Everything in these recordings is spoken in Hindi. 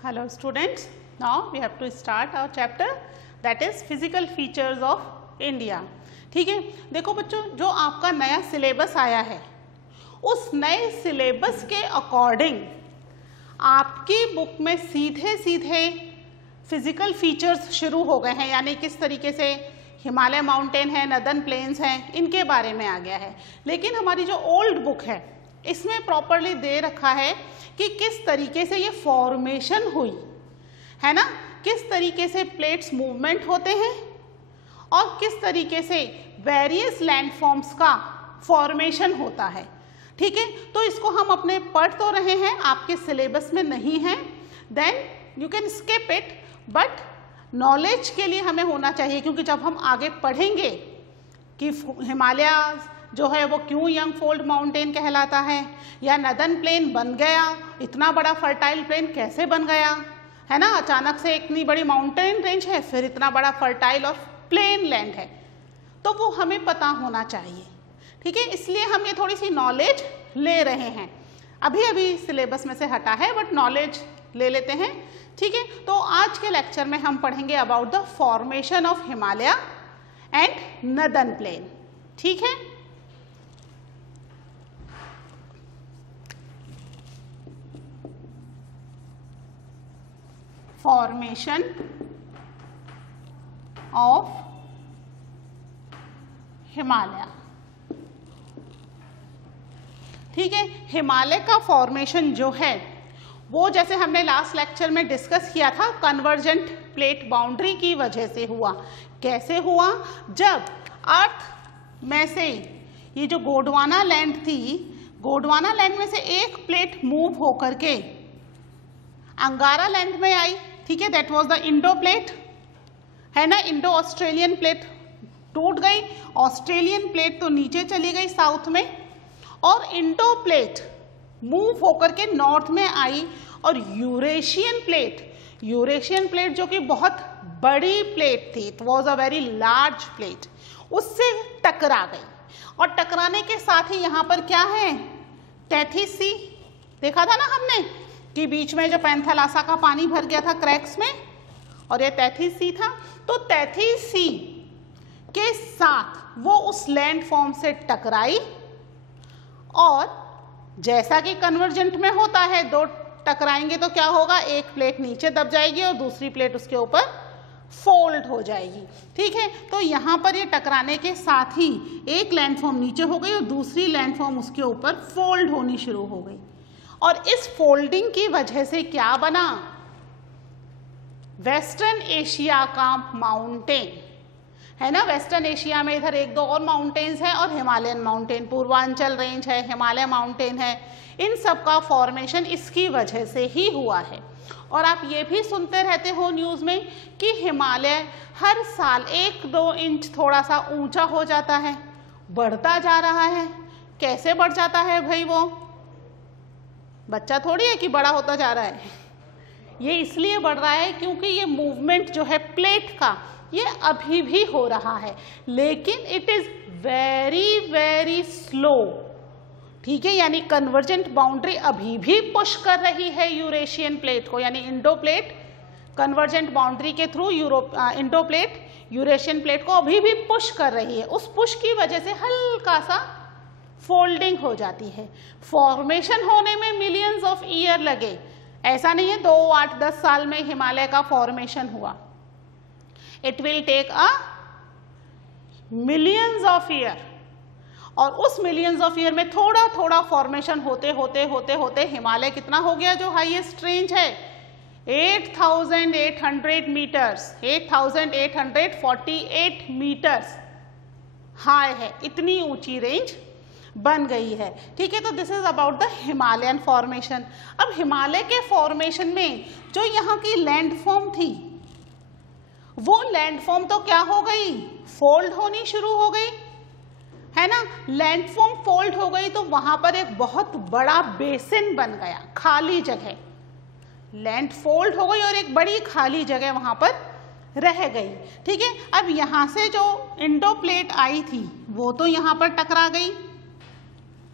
Hello students, now we have to start our chapter that is physical features of India. ठीक है, देखो बच्चों, जो आपका नया सिलेबस आया है उस नए सिलेबस के अकॉर्डिंग आपकी बुक में सीधे सीधे फिजिकल फीचर्स शुरू हो गए हैं, यानी किस तरीके से हिमालय माउंटेन है, नदन प्लेन्स हैं, इनके बारे में आ गया है। लेकिन हमारी जो ओल्ड बुक है इसमें प्रॉपरली दे रखा है कि किस तरीके से ये फॉर्मेशन हुई है ना, किस तरीके से प्लेट्स मूवमेंट होते हैं और किस तरीके से वेरियस लैंडफॉर्म्स का फॉर्मेशन होता है। ठीक है, तो इसको हम अपने पढ़ तो रहे हैं, आपके सिलेबस में नहीं है, then you can skip it, but knowledge के लिए हमें होना चाहिए, क्योंकि जब हम आगे पढ़ेंगे कि हिमालय जो है वो क्यों यंग फोल्ड माउंटेन कहलाता है, या नदन प्लेन बन गया, इतना बड़ा फर्टाइल प्लेन कैसे बन गया है ना, अचानक से इतनी बड़ी माउंटेन रेंज है फिर इतना बड़ा फर्टाइल और प्लेन लैंड है, तो वो हमें पता होना चाहिए। ठीक है, इसलिए हम ये थोड़ी सी नॉलेज ले रहे हैं, अभी अभी सिलेबस में से हटा है बट नॉलेज ले लेते हैं। ठीक है, तो आज के लेक्चर में हम पढ़ेंगे about the formation of Himalaya and northern plain. ठीक है, फॉर्मेशन ऑफ हिमालय। ठीक है, हिमालय का फॉर्मेशन जो है वो जैसे हमने लास्ट लेक्चर में डिस्कस किया था, कन्वर्जेंट प्लेट बाउंड्री की वजह से हुआ। कैसे हुआ? जब अर्थ में से ये जो गोंडवाना लैंड थी, गोंडवाना लैंड में से एक प्लेट मूव होकर के अंगारा लैंड में आई। ठीक है, that was the Indo plate, है ना, इंडो ऑस्ट्रेलियन प्लेट टूट गई, ऑस्ट्रेलियन प्लेट तो नीचे चली गई साउथ में, और इंडो प्लेट मूव होकर के नॉर्थ में आई, और यूरेशियन प्लेट जो कि बहुत बड़ी प्लेट थी, it was a very large plate, उससे टकरा गई। और टकराने के साथ ही यहाँ पर क्या है, टेथिस सी देखा था ना हमने कि बीच में जो पैंथालासा का पानी भर गया था क्रैक्स में, और ये टेथिस सी था। तो टेथिस सी के साथ वो उस लैंड फॉर्म से टकराई, और जैसा कि कन्वर्जेंट में होता है, दो टकराएंगे तो क्या होगा, एक प्लेट नीचे दब जाएगी और दूसरी प्लेट उसके ऊपर फोल्ड हो जाएगी। ठीक है, तो यहाँ पर ये टकराने के साथ ही एक लैंडफॉर्म नीचे हो गई और दूसरी लैंडफॉर्म उसके ऊपर फोल्ड होनी शुरू हो गई, और इस फोल्डिंग की वजह से क्या बना, वेस्टर्न एशिया का माउंटेन, है ना। वेस्टर्न एशिया में इधर एक दो और माउंटेन्स हैं, और हिमालयन माउंटेन, पूर्वांचल रेंज है, हिमालय माउंटेन है, इन सब का फॉर्मेशन इसकी वजह से ही हुआ है। और आप ये भी सुनते रहते हो न्यूज़ में कि हिमालय हर साल 1-2 इंच थोड़ा सा ऊंचा हो जाता है, बढ़ता जा रहा है। कैसे बढ़ जाता है भाई, वो बच्चा थोड़ी है कि बड़ा होता जा रहा है, ये इसलिए बढ़ रहा है क्योंकि ये मूवमेंट जो है प्लेट का ये अभी भी हो रहा है, लेकिन it is very very slow. ठीक है, यानी कन्वर्जेंट बाउंड्री अभी भी पुश कर रही है यूरेशियन प्लेट को, यानी इंडो प्लेट कन्वर्जेंट बाउंड्री के through Indo plate Eurasian plate को अभी भी पुश कर रही है। उस पुश की वजह से हल्का सा फोल्डिंग हो जाती है। फॉर्मेशन होने में मिलियंस ऑफ ईयर लगे, ऐसा नहीं है 2, 8, 10 साल में हिमालय का फॉर्मेशन हुआ। It will take a millions of year, और उस मिलियंस ऑफ ईयर में थोड़ा थोड़ा फॉर्मेशन होते होते होते होते हिमालय कितना हो गया, जो हाईएस्ट रेंज है 8,800 मीटर्स, 8,848 मीटर्स हाई है, इतनी ऊंची रेंज बन गई है। ठीक है, तो this is about the Himalayan formation. अब हिमालय के फॉर्मेशन में जो यहाँ की लैंडफॉर्म थी, वो लैंडफॉर्म तो क्या हो गई, फोल्ड होनी शुरू हो गई, है ना। लैंडफॉर्म फोल्ड हो गई तो वहां पर एक बहुत बड़ा बेसिन बन गया, खाली जगह, लैंड फोल्ड हो गई और एक बड़ी खाली जगह वहां पर रह गई। ठीक है, अब यहां से जो इंडो प्लेट आई थी वो तो यहां पर टकरा गई,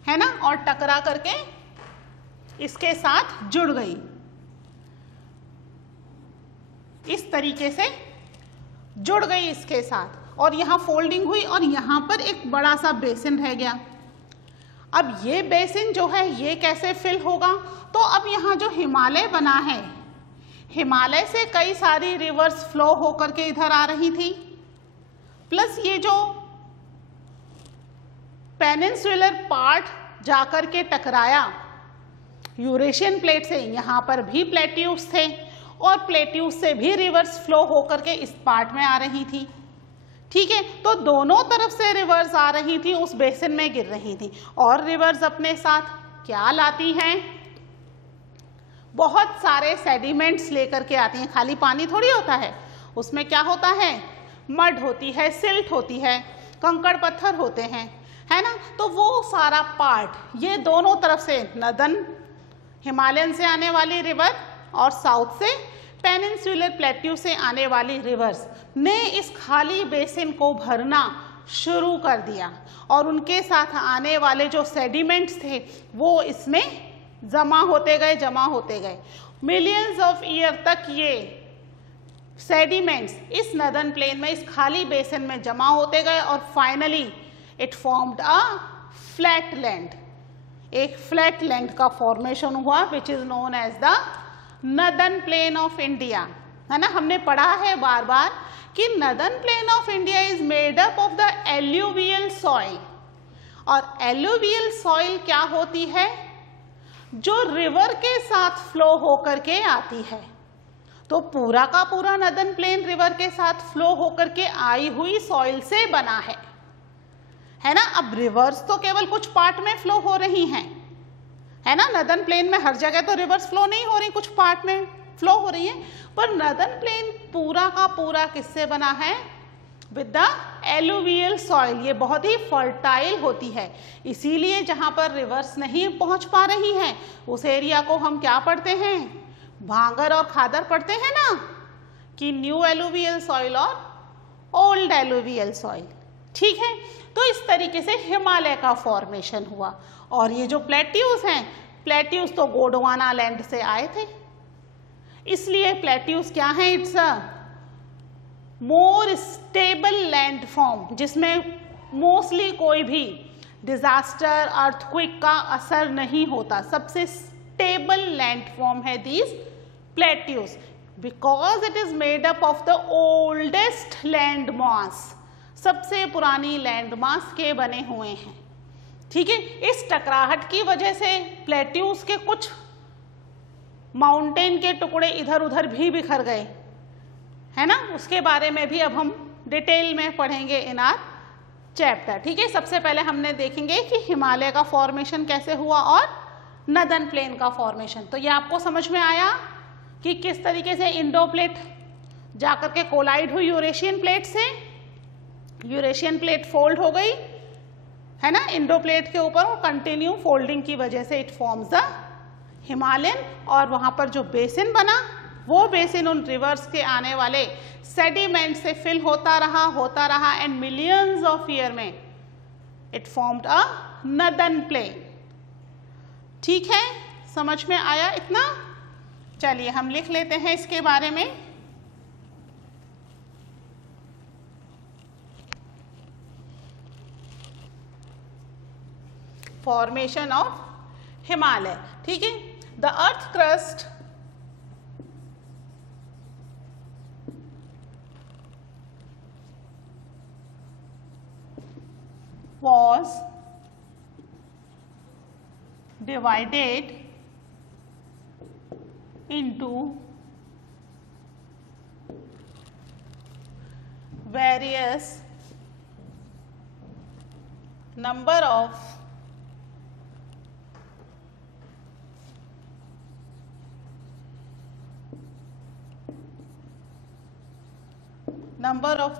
है ना, और टकरा करके इसके साथ जुड़ गई। इस तरीके से जुड़ गई इसके साथ और यहाँ फोल्डिंग हुई और यहाँ पर एक बड़ा सा बेसिन रह गया। अब ये बेसिन जो है ये कैसे फिल होगा? तो अब यहाँ जो हिमालय बना है, हिमालय से कई सारी रिवर्स फ्लो होकर के इधर आ रही थी, प्लस ये जो पेनिनसुलर पार्ट जाकर के टकराया यूरेशियन प्लेट से, यहाँ पर भी प्लेट्यूज थे और प्लेट्यूज से भी रिवर्स फ्लो होकर के इस पार्ट में आ रही थी। ठीक है, तो दोनों तरफ से रिवर्स आ रही थी, उस बेसिन में गिर रही थी। और रिवर्स अपने साथ क्या लाती हैं? बहुत सारे सेडिमेंट्स लेकर के आती हैं। खाली पानी थोड़ी होता है, उसमें क्या होता है? मड होती है, सिल्ट होती है, कंकड़ पत्थर होते हैं, है ना। तो वो सारा पार्ट ये दोनों तरफ से, नदन हिमालयन से आने वाली रिवर और साउथ से पेनिनसुलर प्लेट्यू से आने वाली रिवर्स ने इस खाली बेसिन को भरना शुरू कर दिया और उनके साथ आने वाले जो सेडिमेंट्स थे वो इसमें जमा होते गए। मिलियंस ऑफ ईयर तक ये सेडिमेंट्स इस नदन प्लेन में, इस खाली बेसिन में जमा होते गए और finally it formed a flat land. एक फ्लैट लैंड का फॉर्मेशन हुआ which is known as the northern plain of India, है ना। हमने पढ़ा है बार बार कि northern plain of India is made up of the alluvial soil. और एल्यूवियल सॉइल क्या होती है? जो रिवर के साथ फ्लो होकर के आती है। तो पूरा का पूरा नदन प्लेन रिवर के साथ फ्लो होकर के आई हुई सॉइल से बना है ना। अब रिवर्स तो केवल कुछ पार्ट में फ्लो हो रही हैं, है ना। नदन प्लेन में हर जगह तो रिवर्स फ्लो नहीं हो रही, कुछ पार्ट में फ्लो हो रही है, पर नदन प्लेन पूरा का पूरा किससे बना है? With the alluvial soil. ये बहुत ही फर्टाइल होती है, इसीलिए जहां पर रिवर्स नहीं पहुंच पा रही हैं उस एरिया को हम क्या पढ़ते हैं? भांगर और खादर पढ़ते हैं ना, कि न्यू एलुवियल सॉइल और ओल्ड एलुवियल सॉइल। ठीक है, तो इस तरीके से हिमालय का फॉर्मेशन हुआ। और ये जो प्लेट्यूज हैं, प्लेट्यूज तो गोंडवाना लैंड से आए थे, इसलिए प्लेट्यूज क्या है? It's a more stable land form, जिसमें मोस्टली कोई भी डिजास्टर, अर्थक्वेक का असर नहीं होता। सबसे स्टेबल लैंड फॉर्म है these plateaus, because it is made up of the oldest land mass. सबसे पुरानी लैंड मास के बने हुए हैं। ठीक है, इस टकराहट की वजह से प्लेट्यूज के कुछ माउंटेन के टुकड़े इधर उधर भी बिखर गए, है ना। उसके बारे में भी अब हम डिटेल में पढ़ेंगे इन आर चैप्टर। ठीक है, सबसे पहले हमने देखेंगे कि हिमालय का फॉर्मेशन कैसे हुआ और नदन प्लेन का फॉर्मेशन। तो ये आपको समझ में आया कि किस तरीके से इंडो प्लेट जाकर के कोलाइड हुई यूरेशियन प्लेट से, यूरेशियन प्लेट फोल्ड हो गई, है ना, इंडो प्लेट के ऊपर, और कंटिन्यू फोल्डिंग की वजह से इट फॉर्म्स द हिमालयन। और वहां पर जो बेसिन बना, वो बेसिन उन रिवर्स के आने वाले सेडिमेंट से फिल होता रहा एंड मिलियंस ऑफ ईयर में it formed a northern plain. ठीक है, समझ में आया इतना? चलिए हम लिख लेते हैं इसके बारे में। Formation of Himalaya. ठीक है, the earth crust was divided into various number of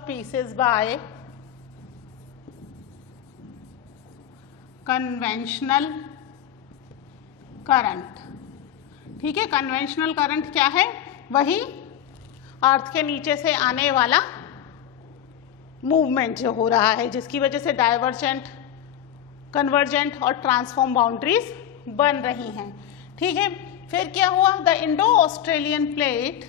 pieces by conventional current. ठीक है, कन्वेंशनल करंट क्या है? वही अर्थ के नीचे से आने वाला मूवमेंट जो हो रहा है, जिसकी वजह से डाइवर्जेंट, कन्वर्जेंट और ट्रांसफॉर्म बाउंड्रीज बन रही हैं। ठीक है, फिर क्या हुआ? The Indo Australian plate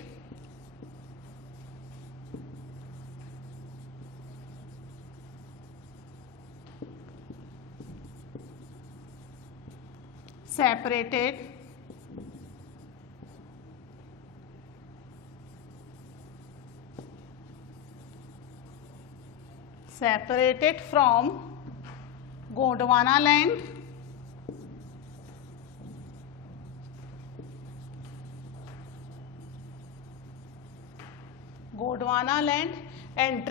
separated from Gondwana land and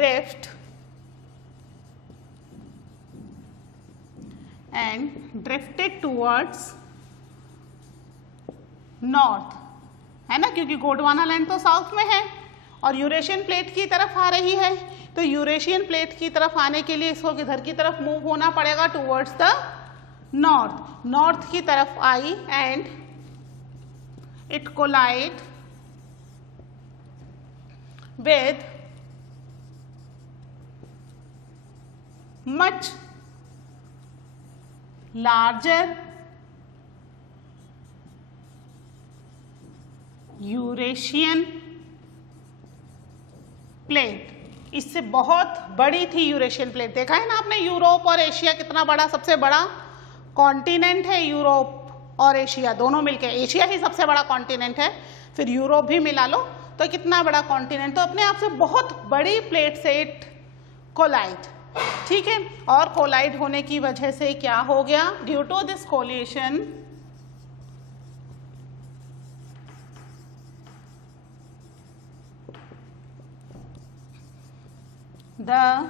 drifted towards north, है ना, क्योंकि गोंडवाना लैंड तो साउथ में है और यूरेशियन प्लेट की तरफ आ रही है, तो यूरेशियन प्लेट की तरफ आने के लिए इसको किधर की तरफ मूव होना पड़ेगा, टुवर्ड्स द नॉर्थ। नॉर्थ की तरफ आई and it collide with much larger Eurasian plate, इससे बहुत बड़ी थी यूरेशियन प्लेट। देखा है ना आपने, यूरोप और एशिया कितना बड़ा, सबसे बड़ा कॉन्टिनेंट है यूरोप और एशिया दोनों मिलके। एशिया ही सबसे बड़ा कॉन्टिनेंट है, फिर यूरोप भी मिला लो तो कितना बड़ा कॉन्टिनेंट, तो अपने आप से बहुत बड़ी प्लेट से इट कोलाइड, ठीक है। और कोलाइड होने की वजह से क्या हो गया, due to this collision the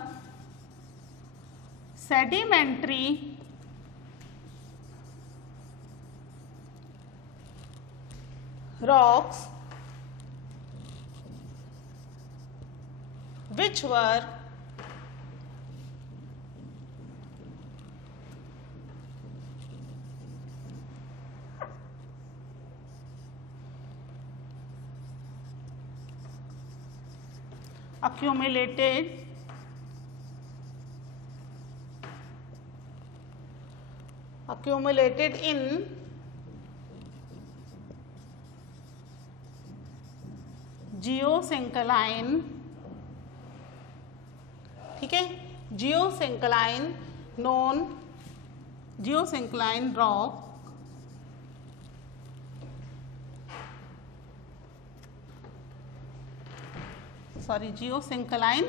sedimentary rocks which were accumulated in geosyncline, ठीक है, geosyncline rock geosyncline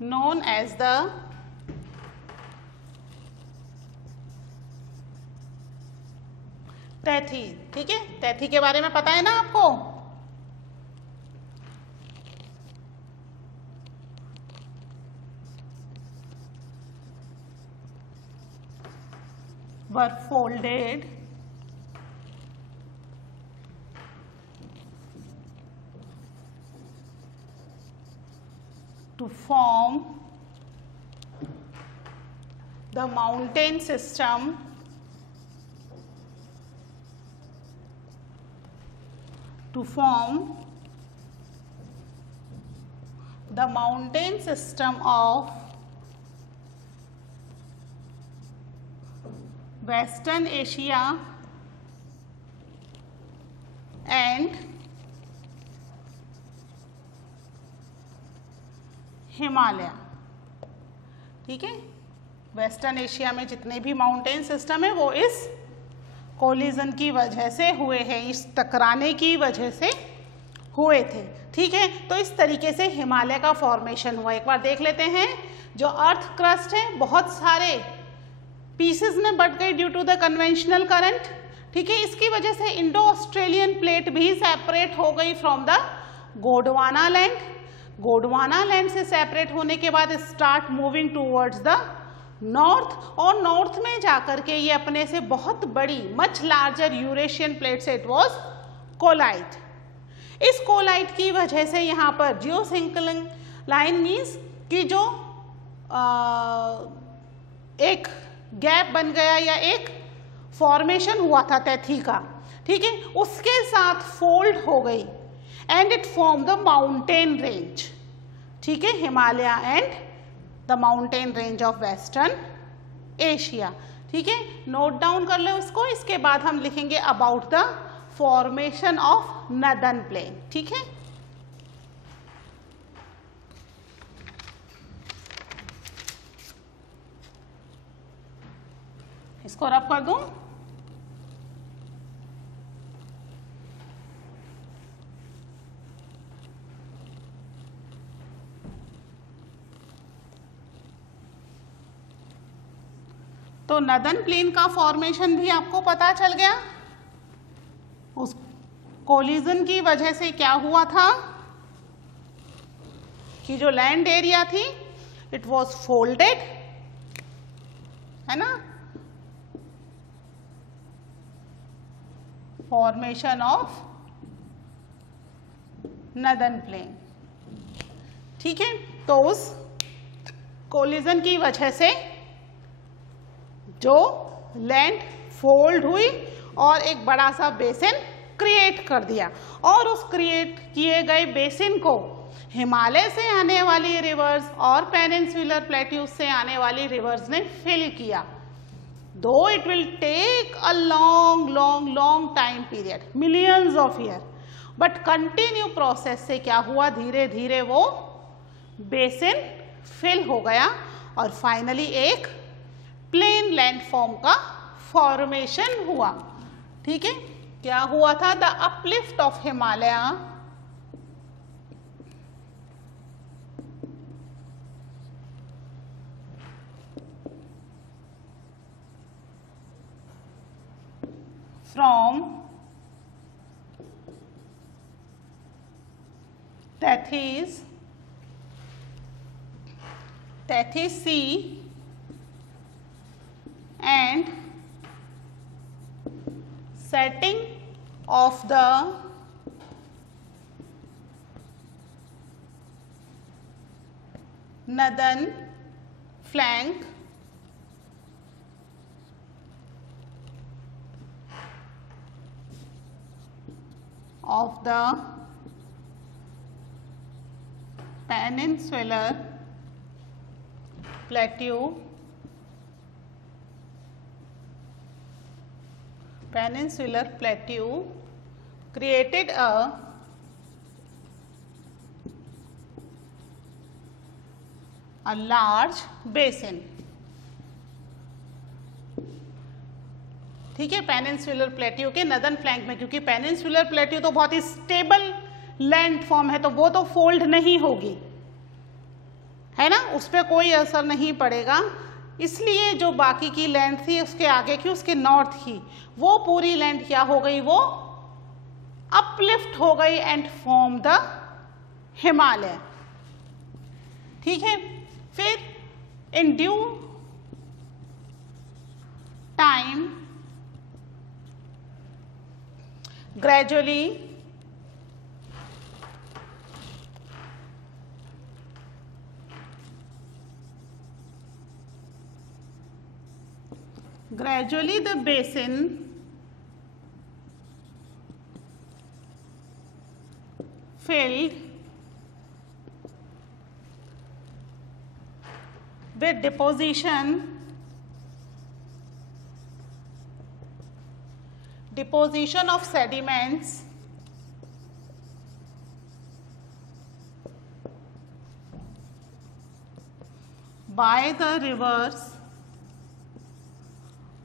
known as the तैथी, ठीक है। तैथी के बारे में पता है ना आपको, were folded to form the mountain system of Western Asia and Himalaya, ठीक है। वेस्टर्न एशिया में जितने भी माउंटेन सिस्टम है वो इस कोलिजन की वजह से हुए हैं, इस टकराने की वजह से हुए थे, ठीक है। तो इस तरीके से हिमालय का फॉर्मेशन हुआ। एक बार देख लेते हैं, जो अर्थ क्रस्ट है बहुत सारे पीसेस में बट गई due to the conventional current, ठीक है। इसकी वजह से इंडो ऑस्ट्रेलियन प्लेट भी सेपरेट हो गई from the Gondwana land. Gondwana land से सेपरेट होने के बाद start moving towards the north, और नॉर्थ में जाकर के ये अपने से बहुत बड़ी मच लार्जर यूरेशियन प्लेट से इट वाज कोलाइड। इस कोलाइड की वजह से यहाँ पर जियोसिंक्लाइन मीन्स कि जो एक गैप बन गया या एक फॉर्मेशन हुआ था तैथी का, ठीक है, उसके साथ फोल्ड हो गई and it form the mountain range, ठीक है, Himalaya and the mountain range of western Asia, ठीक है। नोट डाउन कर लो इसको, इसके बाद हम लिखेंगे about the formation of northern plane, ठीक है। इसको रब कर दूं। तो नदन प्लेन का फॉर्मेशन भी आपको पता चल गया। उस कोलिजन की वजह से क्या हुआ था कि जो लैंड एरिया थी इट वॉज फोल्डेड, है ना, फॉर्मेशन ऑफ नदन प्लेन। ठीक है, तो उस कोलिजन की वजह से जो लैंड फोल्ड हुई और एक बड़ा सा बेसिन क्रिएट कर दिया, और उस क्रिएट किए गए बेसिन को हिमालय से आने वाली रिवर्स और पेनिनसुलर प्लेट्यूज से आने वाली रिवर्स ने फिल किया। Though it will take a long long long time period, millions of year, but continue process से क्या हुआ, धीरे धीरे वो बेसिन फिल हो गया और फाइनली एक प्लेन लैंडफॉर्म का फॉर्मेशन हुआ। ठीक है, क्या हुआ था, the uplift of Himalaya from Tethys Sea and setting of the northern flank of the peninsular plateau created a large basin। ठीक है, पेनिनसुलर प्लेट्यू के नदन फ्लैंक में, क्योंकि पेनिनसुलर प्लेट्यू तो बहुत ही स्टेबल लैंड फॉर्म है, तो वो तो फोल्ड नहीं होगी, है ना, उस पर कोई असर नहीं पड़ेगा। इसलिए जो बाकी की लैंड थी उसके आगे की, उसके नॉर्थ की, वो पूरी लैंड क्या हो गई, वो अपलिफ्ट हो गई एंड फॉर्म द हिमालय। ठीक है, फिर in due time gradually the basin filled with deposition of sediments by the rivers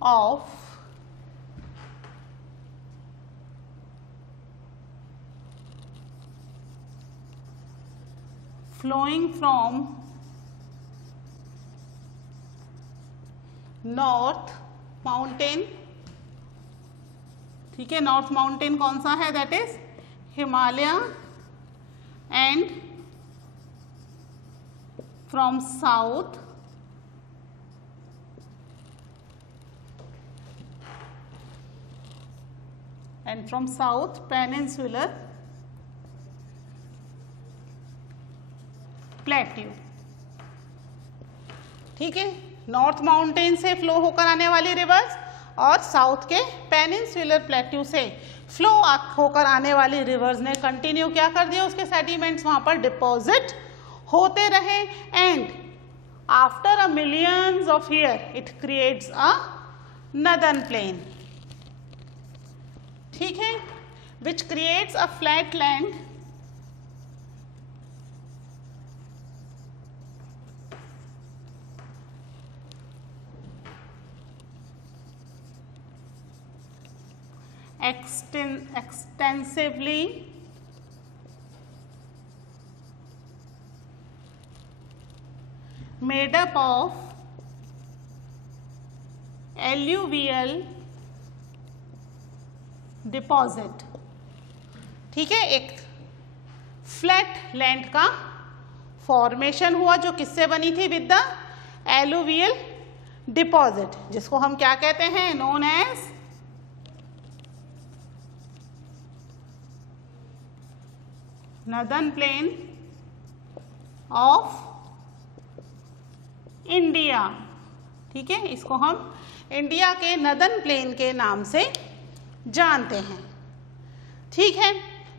of flowing from north mountain. ठीक है, नॉर्थ माउंटेन कौन सा है, that is Himalaya, and from south peninsular plateau. ठीक है, नॉर्थ माउंटेन से फ्लो होकर आने वाली रिवर्स और साउथ के पेनिनसुलर प्लेट्यू से फ्लो होकर आने वाली रिवर्स ने कंटिन्यू क्या कर दिया, उसके सेडिमेंट्स वहां पर डिपॉजिट होते रहे, and after a millions of year it creates a northern plane. ठीक है, which creates a flat land extensively made up of alluvial deposit. ठीक है, एक फ्लैट लैंड का फॉर्मेशन हुआ जो किससे बनी थी? विद द एलुवियल डिपॉजिट, जिसको हम क्या कहते हैं? Known as northern plain of India. ठीक है, इसको हम इंडिया के नदर्न प्लेन के नाम से जानते हैं। ठीक है,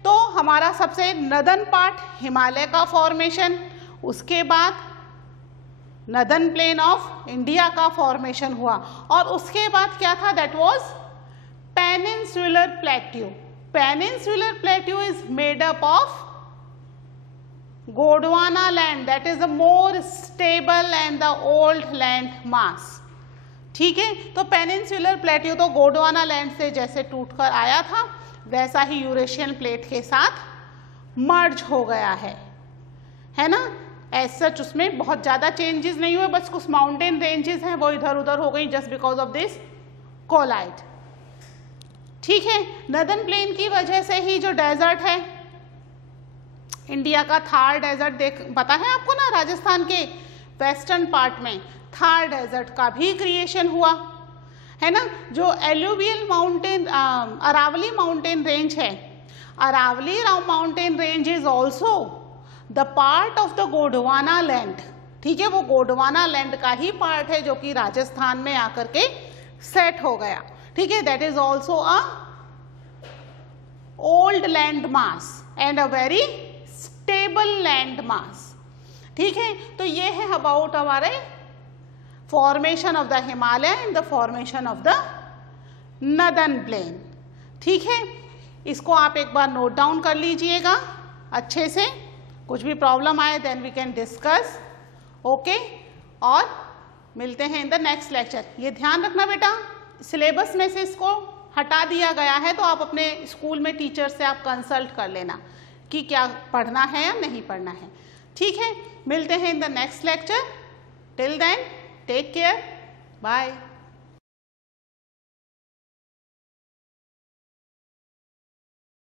तो हमारा सबसे नदर्न पार्ट हिमालय का फॉर्मेशन, उसके बाद नदर्न प्लेन ऑफ इंडिया का फॉर्मेशन हुआ, और उसके बाद क्या था? That was peninsular plateau. Peninsular plateau is made up of Gondwana land, that is the more stable and the old land mass. ठीक है, तो पेनिनसुलर प्लेट्यू तो गोंडवाना लैंड से जैसे टूटकर आया था वैसा ही यूरेशियन प्लेट के साथ मर्ज हो गया है ना। एज सच उसमें बहुत ज़्यादा चेंजेस नहीं हुए, बस कुछ माउंटेन रेंजेस हैं वो इधर उधर हो गई just because of this collide. ठीक है, नदर्न प्लेन की वजह से ही जो डेजर्ट है इंडिया का, थार डेजर्ट पता है आपको ना, राजस्थान के वेस्टर्न पार्ट में थार डेजर्ट का भी क्रिएशन हुआ है ना। जो alluvial mountain Aravalli mountain range है, Aravalli mountain range is also the part of the Gondwana land. ठीक है, वो गोंडवाना लैंड का ही पार्ट है जो कि राजस्थान में आकर के सेट हो गया। ठीक है, that is also a old land mass and a very stable land mass. ठीक है, तो ये है अबाउट हमारे formation of the Himalaya and the formation of the northern plane. ठीक है, इसको आप एक बार नोट डाउन कर लीजिएगा अच्छे से, कुछ भी प्रॉब्लम आए then we can discuss. Okay, और मिलते हैं इन द नेक्स्ट लेक्चर। ये ध्यान रखना बेटा, सिलेबस में से इसको हटा दिया गया है, तो आप अपने स्कूल में टीचर से आप कंसल्ट कर लेना कि क्या पढ़ना है या नहीं पढ़ना है। ठीक है, मिलते हैं in the next lecture. Till then take care, bye.